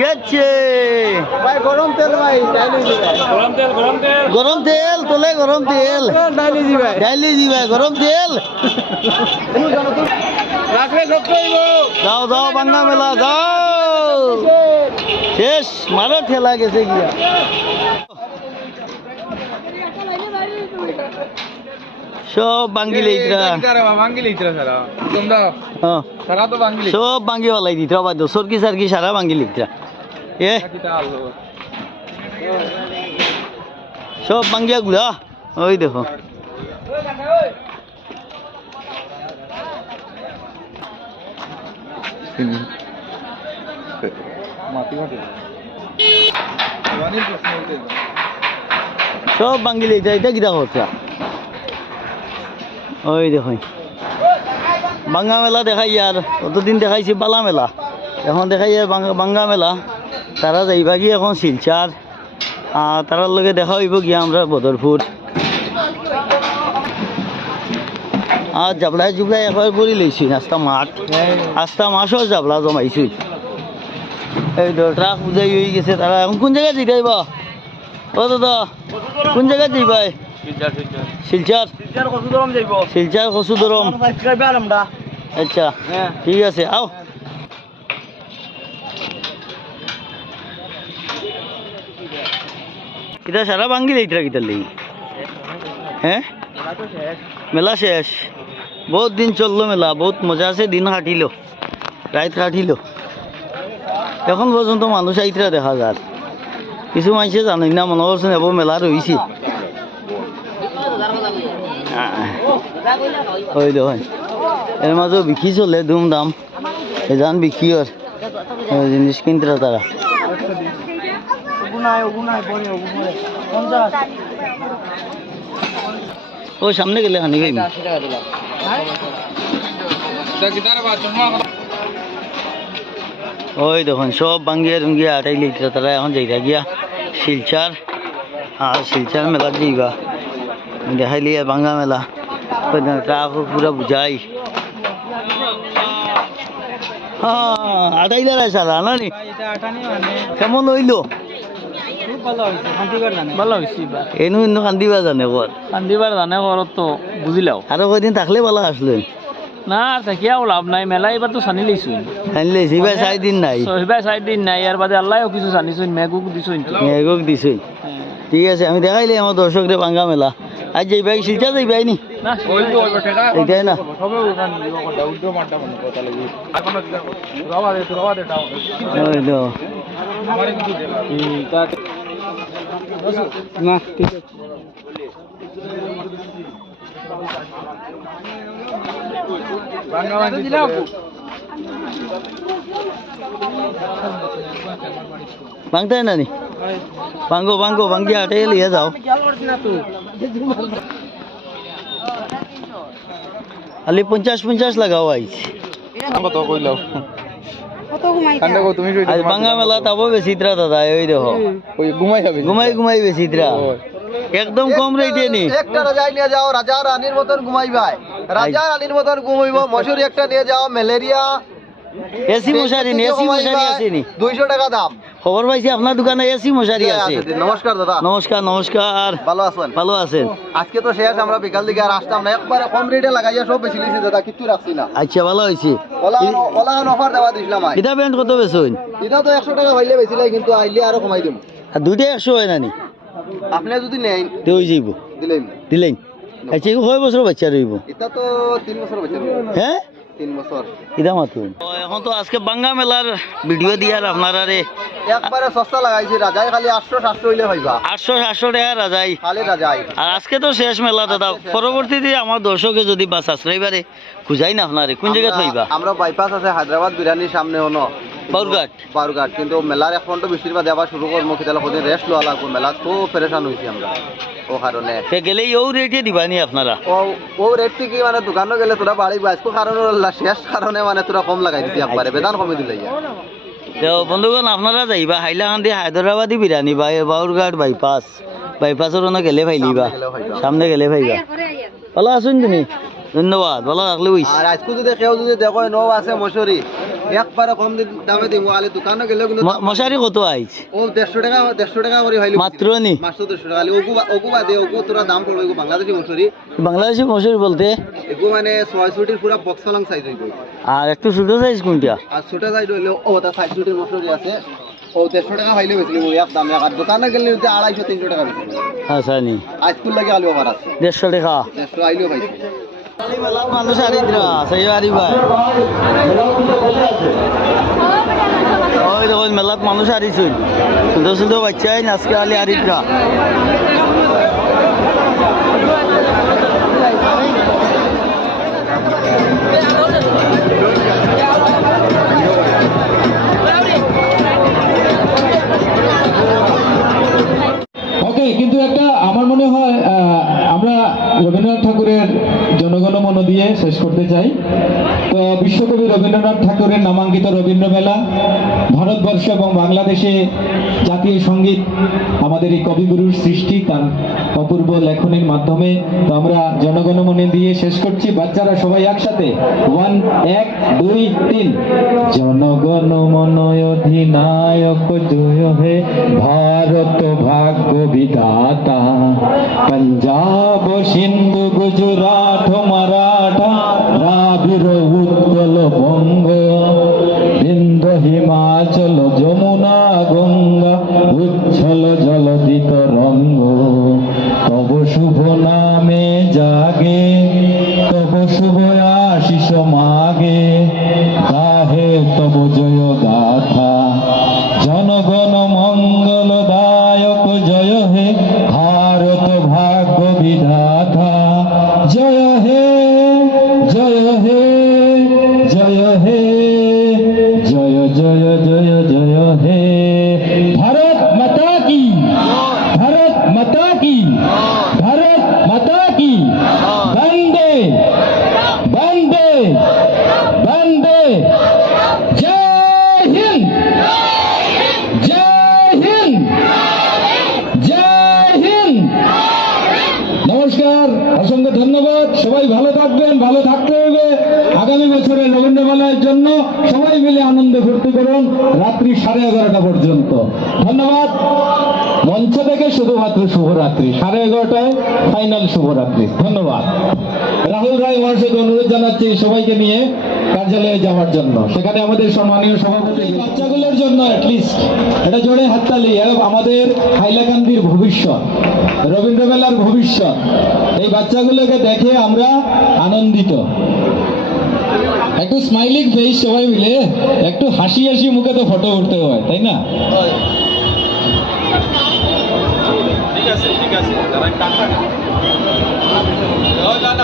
গেছে। ভাই গরম তেল ভাই ডাইলি দিবে গরম তেল তোলে। গরম তেল ডাইলি দিবে ডাইলি দিবা গরম তেল। যাও যাও বাঙ্গা মেলা যাও। শেষ মারো ঠেলা গেছে গিয়া। সব বাঙ্গি লইতরা। ভাঙ্গি লিতরা সারা। তোমরা হ্যাঁ সারা তো ভাঙ্গি সব বাঙ্গি ওলাই দিতরা বাদ সরকি সারকি সারা বাঙ্গি লিতরা এ। সব বাঙ্গিয়া গুড়া। ওই দেখো। মাটি মাটি। সব বাঙ্গি লইতরা এটা কিটা কথা? ওই দেখো। বাঙ্গা মেলা দেখাই আর অতদিন দেখাইছি বালা মেলা। এখন দেখাই বাঙ্গা- মেলা। তারা যাইবা কি এখন শিলচার? আর তারার লগে দেখা হইব গিয়া আমরা বদরপুর। আর জাবলাই জুবলাই একবার পরি লইছি, আস্তা মাঠ। আস্তা মাসও জাবলা জমাইছি। এই তো, ট্রাক বুঝাই হয়ে গেছে, তারা এখন কোন জায়গায় যাইবা? ও দাদা, কোন জায়গায় যাইবা? শিলচার টিচার কত দরম যাইব শিলচার কচু দরম সাবস্ক্রাইবার আমরা আচ্ছা হ্যাঁ ঠিক আছে আও। কিতা সারা ভাঙ্গি লইতরা কিতার লাগি? হ্যাঁ মেলা শেষ। বহুত দিন চলল মেলা বহুত মজা আছে দিন কাটিল। রাত কাটিল। এখন পর্যন্ত মানুষ আইতরা দেখা যায় কিছু মানুষে জানেন না মনে করছেন এবার মেলা রয়েছে ওই দেখুন এর মাঝে বিক্রি চলে ধুমধাম। এজান বিক্রি ওর জিনিস কিনতে তারা। ও সামনে গেলে হানি খাইবি। ওই দেখুন সব বাঙ্গিয়া রুঙ্গিয়া আটাই লিটার তারা এখন যাইতা গিয়া। শিলচার আর শিলচার মেলা যাইবা। দেখাইলি আর বাঙ্গা মেলা। পুরা বুঝাই। হ্যাঁ আটাই দাঁড়ায় সারা না মানে কেমন হইল? ভালো এনু কান্দিবা জানে কর শান্তিবার জানে ঘরত তো বুঝিলাও আরও কয়দিন থাকলে ভালো আসলেন না থাকিয়াও লাভ নাই মেলা এবার তো আনলে সিবাই চাই দিন নাই। চার দিন নাই ইয়ার বাদে আল্লাহও কিছু জানিছুন মেঘুক দিছুন। মেঘক দিছই ঠিক আছে আমি দেখাইলে আমার দর্শকদের বাঙ্গা মেলা। আজ যাইবাই শিলচা যাইবাই নি। না এইটাই না। না ঠিক আছে। ভাঙতাই না নি ভাঙ্গো ভাঙ্গো ভাঙ্গি আটে লিয়ে যাও খালি পঞ্চাশ পঞ্চাশ লাগাও আইস কত কইলাও তুমি আজ বাঙ্গা মেলা তাবো বেশি ত্রা দাদা ওই দেখো ঘুমাই যাবে ঘুমাই ঘুমাই বেশি ত্রা একদম কম রেটে নি। একটা রাজাই নিয়ে যাও রাজা রানীর মতন ঘুমাইবাই রাজা রানীর মতন ঘুমাইব মশুরি একটা নিয়ে যাও ম্যালেরিয়া। এসি মশারি নি এসি মশারি আছে নি। দুইশো টাকা দাম। খবর পাইছি আপনার দোকানে এসি মশারি আছে। নমস্কার দাদা। নমস্কার নমস্কার। ভালো আছেন? ভালো আছেন। আজকে তো শেষ আমরা বিকাল দিকে আর আসতাম না। একবারে কম রেটে লাগাইয়া সব বেশি লিছি দাদা কিচ্ছু রাখছি না। আচ্ছা ভালো হয়েছে। ওলা ওলা অফার দেওয়া দিছিলাম আই এটা প্যান্ট কত বেচুন এটা তো একশো টাকা পাইলে বেশি লাগে কিন্তু আইলে আরও কমাই দিম। আর দুইটা একশো হয় না নি? আপনি যদি নেন তে হয়ে যাইব। দিলেন। দিলেন। আচ্ছা এগুলো কয় বছর বাচ্চা রইব? এটা তো তিন বছর বেঁচে হ্যাঁ? তিন বছর। ইদা মাত্র। এখন তো আজকে বাঙ্গা মেলার ভিডিও দিয়ার আপনারা রে একবারে সস্তা লাগাইছি রাজাই খালি আটশো সাতশো হইলে পাইবা আটশো সাতশো টাকা রাজাই। খালি রাজাই। আর আজকে তো শেষ মেলা দাদা পরবর্তীতে আমার দর্শকে যদি বা সাবস্ক্রাইবারে খুঁজাই না আপনারে কোন জায়গায় আমরা- থইবা আমরা বাইপাস আছে হায়দ্রাবাদ বিরিয়ানির সামনে হনো বাউরঘাট কিন্তু মেলার এখন তো বেশিরভাগ দেওয়া শুরু করব কেতালা কদিন রেস্ট লওয়া লাগবো মেলা তো পেরেশান হয়েছি আমরা ও কারণে সে গেলে ইও রেটে দিবানি আপনারা? ও ও রেট কি মানে দোকানে গেলে তোরা বাড়ি কারণে শেষ কারণে মানে তোরা কম লাগাই দিতি একবারে বেদান কমে দিলে তো বন্ধুগণ আপনারা যাইবা হাইলাকান্দি হায়দ্রাবাদি বিরিয়ানি বাই বাউরঘাট বাইপাস বাইপাসের গেলে ফাইলিবা সামনে গেলে ফাইবা ভালো আছেন তুমি ধন্যবাদ ভালো রাখলে হইস আর আজকে যদি কেউ যদি দেখো নৌ আছে মশুরি একবারে কম দামে দিব দোকানে কিন্তু মশারি কত আইছ ও দেড়শো টাকা দেড়শো টাকা করে হইলে। মাত্র নি? মাত্র দেড়শো টাকা। খালি ওগু বা- ওগু বাদে ওগু তোরা দাম পড়বে ওগু বাংলাদেশি মশুরি। বাংলাদেশি মশারি বলতে? এগু মানে পুরা বক্স সাইজ হইব। আর একটু ছোট সাইজ কোনটা? আর ছোট সাইজ হইলে ও তা মশুরি আছে। ও টাকা হইলে বেশি এক দাম। আর দোকানে গেলে টাকা বেশি। আচ্ছা নি। আজকুল লাগে আলু অফার আছে। দেড়শো টাকা? মানুষ আরিদ্রা, সেই বাড়ি ভাই। ওই দেখুন, মেলাত মানুষ আরিছুন সুন্দর সুন্দর বাচ্চাই নাচকে আলি আরিদ্রা। চাই তো বিশ্বকবি রবীন্দ্রনাথ ঠাকুরের নামাঙ্কিত রবীন্দ্র মেলা ভারতবর্ষ এবং বাংলাদেশে জাতীয় সংগীত আমাদের এই কবিগুরুর সৃষ্টি, তার অপূর্ব লেখনীর মাধ্যমে। তো আমরা জনগণ মনে দিয়ে শেষ করছি। বাচ্চারা সবাই একসাথে। ওয়ান এক, দুই, তিন। জনগণ মনয় অধিনায়ক জয় হে ভারত ভাগ্য বিধাতা। পঞ্জাব, সিন্ধু, গুজরাট উচ্ছল জলদিত রঙ্গ। তব শুভ নামে জাগে, তব শুভ আশিস মাগে। গাহে তব জয় গাথা। জনগণ মঙ্গল দায়ক জয় হে, ভারত ভাগ্য বিধাতা। জয় হে বন্দে অসংখ্য ধন্যবাদ। সবাই ভালো থাকবেন, ভালো থাকতে হবে। আগামী বছরের রবীন্দ্রমেলার জন্য সবাই মিলে আনন্দ ফুর্তি করুন রাত্রি সাড়ে এগারোটা পর্যন্ত। ধন্যবাদ। মঞ্চ থেকে শুধুমাত্র শুভরাত্রি। সাড়ে এগারোটায় ফাইনাল শুভরাত্রি। ধন্যবাদ। রাহুল রায় মহাশয়কে অনুরোধ জানাচ্ছি সবাইকে নিয়ে কার্যালয়ে যাওয়ার জন্য। সেখানে আমাদের সম্মানীয় সভাপতি বাচ্চাগুলোর জন্য অ্যাটলিস্ট এটা জোরে হাততালি আমাদের হাইলাকান্দির ভবিষ্যৎ রবীন্দ্রমেলার ভবিষ্যৎ। এই বাচ্চাগুলোকে দেখে আমরা আনন্দিত। একটু স্মাইলিং ফেস সবাই মিলে একটু হাসি হাসি মুখে তো ফটো উঠতে হয় তাই না?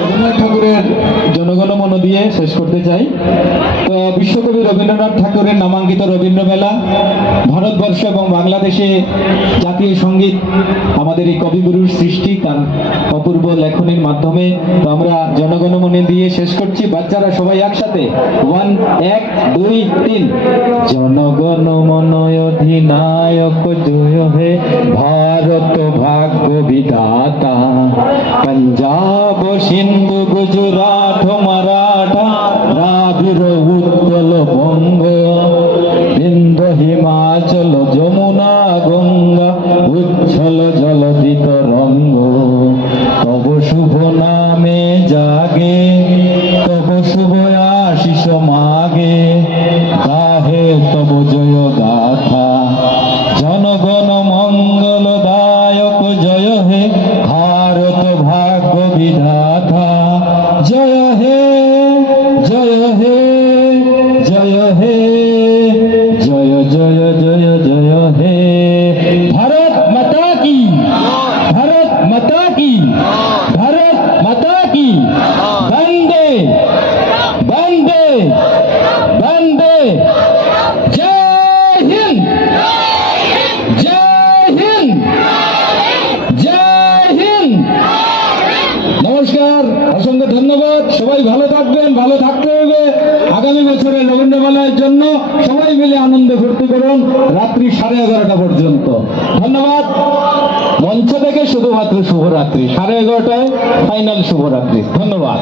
রবীন্দ্রনাথ ঠাকুরের জনগণ মন দিয়ে শেষ করতে চাই। তো বিশ্বকবি রবীন্দ্রনাথ ঠাকুরের নামাঙ্কিত রবীন্দ্র মেলা ভারতবর্ষ এবং বাংলাদেশে জাতীয় সংগীত আমাদের এই কবিগুরুর সৃষ্টি, তার অপূর্ব লেখনীর মাধ্যমে তো আমরা জনগণ মনে দিয়ে শেষ করছি। বাচ্চারা সবাই একসাথে। ওয়ান এক, দুই, তিন। জনগণ মনয় অধিনায়ক হে ভারত ভাগ্য বিধাতা। পঞ্জাব, সিন্ধু, গুজরাট গাহে তব জয় গাথা। জনগণ মঙ্গল দায়ক জয় হে ভারত ভাগ্য বিধাতা। জয় হে জয় হে জয় হে, জয় জয় জয় জয় হে। সবাই ভালো থাকবেন, ভালো থাকতে হবে। আগামী বছরের রবীন্দ্রমেলার জন্য সবাই মিলে আনন্দে ভর্তি করুন রাত্রি সাড়ে এগারোটা পর্যন্ত। ধন্যবাদ। মঞ্চ থেকে শুধুমাত্র শুভরাত্রি, সাড়ে এগারোটায় ফাইনাল শুভরাত্রি। ধন্যবাদ।